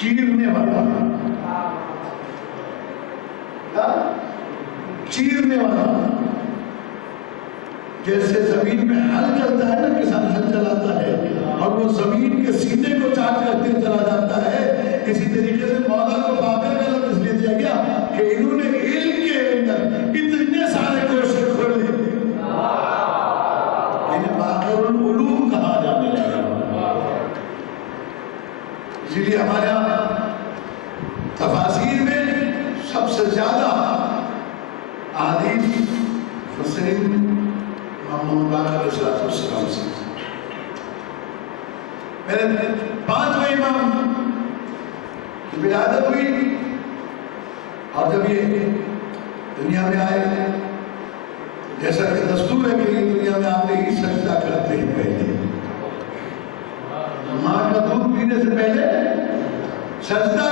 چیرنے والا، چیرنے والا، جیسے زمین میں ہل چلتا ہے نا، کسان ہل چلاتا ہے اور وہ زمین کے سینے کو چاٹ کرتے چلا جاتا ہے، اسی طریقے سے مولا کو بابل کا لفظ اس لیے دیا گیا کہ انہوں نے علم کے اندر اتنے سارے کوشے کھولے، انہیں باقر العلوم کہا جانے لگا۔ اسی لیے ہمارے یہاں تفاسیر میں سب سے زیادہ احادیث مفسرین محمد باقر علیہ السلام سے، میرے 5ویں امام کی ولادت ہوئی اور جب یہ دنیا میں آئے، جیسا کہ دستور ہے کہ یہ دنیا میں آتے ہی سجدہ کرتے ہیں، پہلے ماں کا دودھ پینے سے پہلے سجدہ